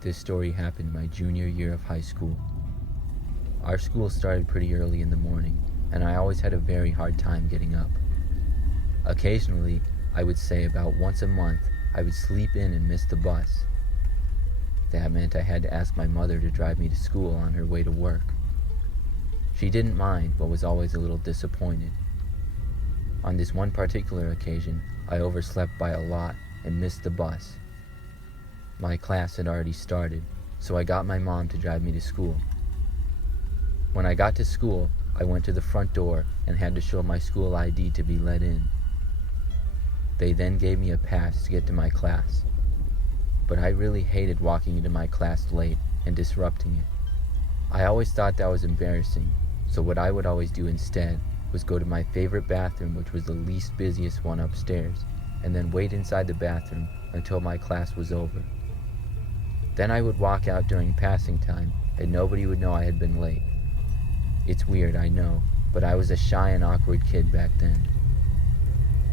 This story happened my junior year of high school. Our school started pretty early in the morning, and I always had a very hard time getting up. Occasionally, I would say about once a month, I would sleep in and miss the bus. That meant I had to ask my mother to drive me to school on her way to work. She didn't mind, but was always a little disappointed. On this one particular occasion, I overslept by a lot and missed the bus. My class had already started, so I got my mom to drive me to school. When I got to school, I went to the front door and had to show my school ID to be let in. They then gave me a pass to get to my class. But I really hated walking into my class late and disrupting it. I always thought that was embarrassing, so what I would always do instead was go to my favorite bathroom, which was the least busiest one upstairs, and then wait inside the bathroom until my class was over. Then I would walk out during passing time, and nobody would know I had been late. It's weird, I know, but I was a shy and awkward kid back then.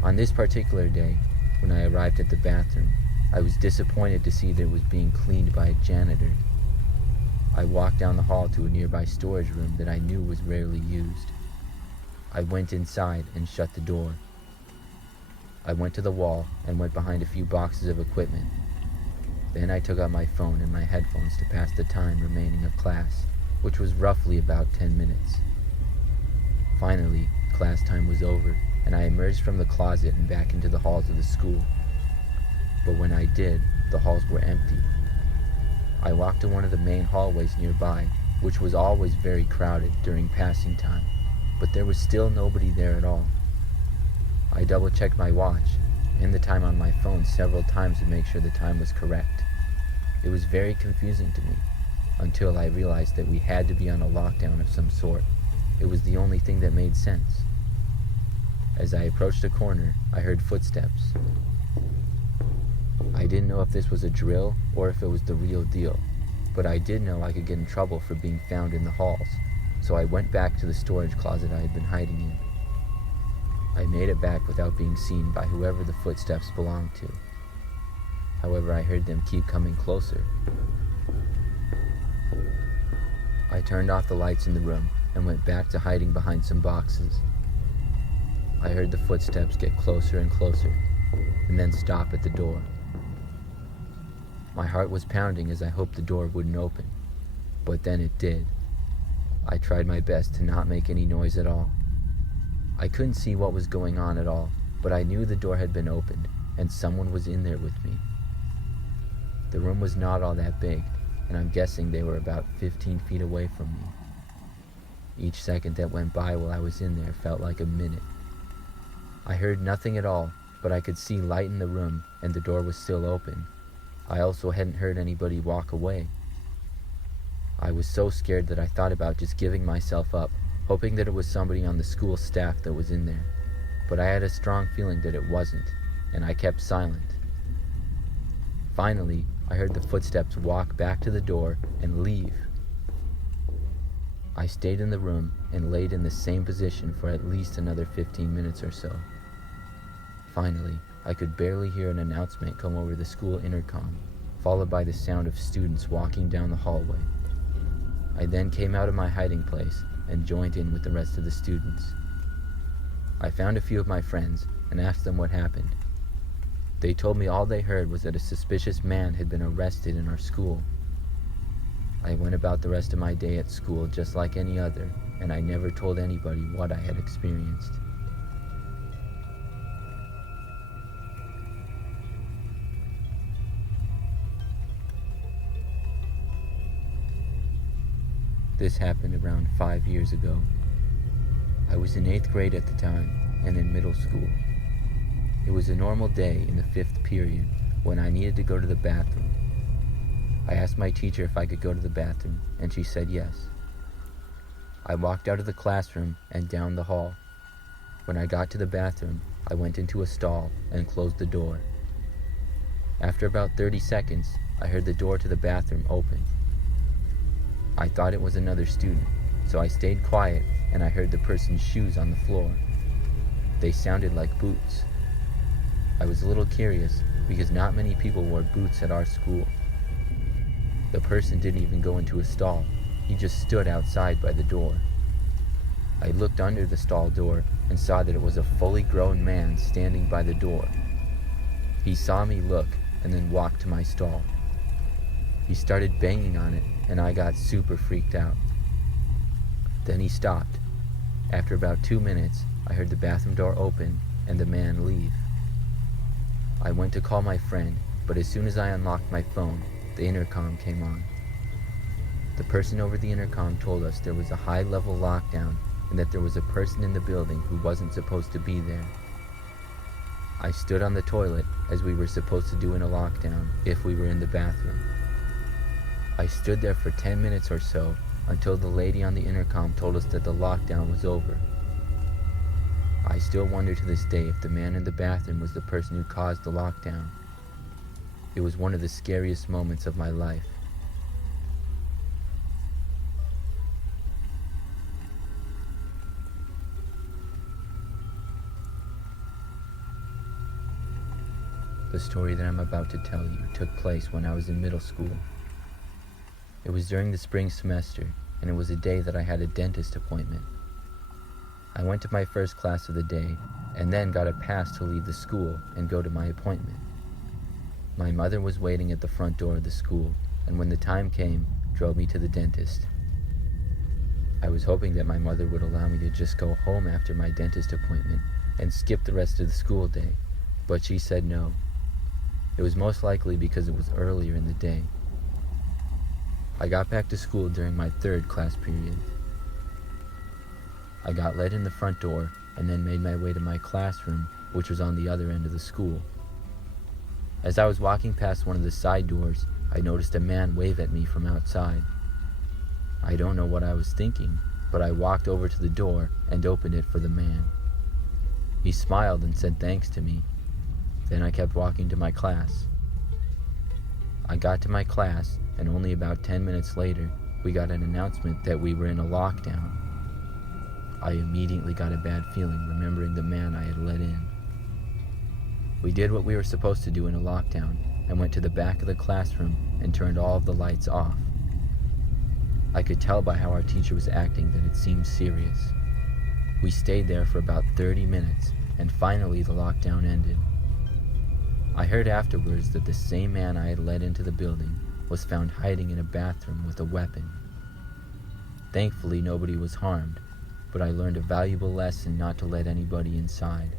On this particular day, when I arrived at the bathroom, I was disappointed to see that it was being cleaned by a janitor. I walked down the hall to a nearby storage room that I knew was rarely used. I went inside and shut the door. I went to the wall and went behind a few boxes of equipment. Then I took out my phone and my headphones to pass the time remaining of class, which was roughly about 10 minutes. Finally, class time was over, and I emerged from the closet and back into the halls of the school. But when I did, the halls were empty. I walked to one of the main hallways nearby, which was always very crowded during passing time, but there was still nobody there at all. I double-checked my watch and the time on my phone several times to make sure the time was correct. It was very confusing to me, until I realized that we had to be on a lockdown of some sort. It was the only thing that made sense. As I approached a corner, I heard footsteps. I didn't know if this was a drill or if it was the real deal, but I did know I could get in trouble for being found in the halls, so I went back to the storage closet I had been hiding in. I made it back without being seen by whoever the footsteps belonged to. However, I heard them keep coming closer. I turned off the lights in the room and went back to hiding behind some boxes. I heard the footsteps get closer and closer, and then stop at the door. My heart was pounding as I hoped the door wouldn't open, but then it did. I tried my best to not make any noise at all. I couldn't see what was going on at all, but I knew the door had been opened, and someone was in there with me. The room was not all that big, and I'm guessing they were about 15 feet away from me. Each second that went by while I was in there felt like a minute. I heard nothing at all, but I could see light in the room, and the door was still open. I also hadn't heard anybody walk away. I was so scared that I thought about just giving myself up, hoping that it was somebody on the school staff that was in there. But I had a strong feeling that it wasn't, and I kept silent. Finally, I heard the footsteps walk back to the door and leave. I stayed in the room and laid in the same position for at least another 15 minutes or so. Finally, I could barely hear an announcement come over the school intercom, followed by the sound of students walking down the hallway. I then came out of my hiding place and joined in with the rest of the students. I found a few of my friends and asked them what happened. They told me all they heard was that a suspicious man had been arrested in our school. I went about the rest of my day at school just like any other, and I never told anybody what I had experienced. This happened around 5 years ago. I was in 8th grade at the time and in middle school. It was a normal day in the 5th period when I needed to go to the bathroom. I asked my teacher if I could go to the bathroom, and she said yes. I walked out of the classroom and down the hall. When I got to the bathroom, I went into a stall and closed the door. After about 30 seconds, I heard the door to the bathroom open. I thought it was another student, so I stayed quiet and I heard the person's shoes on the floor. They sounded like boots. I was a little curious because not many people wore boots at our school. The person didn't even go into a stall. He just stood outside by the door. I looked under the stall door and saw that it was a fully grown man standing by the door. He saw me look and then walked to my stall. He started banging on it and I got super freaked out. Then he stopped. After about 2 minutes, I heard the bathroom door open and the man leave. I went to call my friend, but as soon as I unlocked my phone, the intercom came on. The person over the intercom told us there was a high-level lockdown and that there was a person in the building who wasn't supposed to be there. I stood on the toilet as we were supposed to do in a lockdown if we were in the bathroom. I stood there for 10 minutes or so until the lady on the intercom told us that the lockdown was over. I still wonder to this day if the man in the bathroom was the person who caused the lockdown. It was one of the scariest moments of my life. The story that I'm about to tell you took place when I was in middle school. It was during the spring semester, and it was a day that I had a dentist appointment. I went to my first class of the day, and then got a pass to leave the school and go to my appointment. My mother was waiting at the front door of the school, and when the time came, drove me to the dentist. I was hoping that my mother would allow me to just go home after my dentist appointment and skip the rest of the school day, but she said no. It was most likely because it was earlier in the day. I got back to school during my third class period. I got let in the front door and then made my way to my classroom, which was on the other end of the school. As I was walking past one of the side doors, I noticed a man wave at me from outside. I don't know what I was thinking, but I walked over to the door and opened it for the man. He smiled and said thanks to me. Then I kept walking to my class. I got to my class, and only about 10 minutes later, we got an announcement that we were in a lockdown. I immediately got a bad feeling remembering the man I had let in. We did what we were supposed to do in a lockdown and went to the back of the classroom and turned all of the lights off. I could tell by how our teacher was acting that it seemed serious. We stayed there for about 30 minutes, and finally the lockdown ended. I heard afterwards that the same man I had let into the building was found hiding in a bathroom with a weapon. Thankfully, nobody was harmed, but I learned a valuable lesson not to let anybody inside.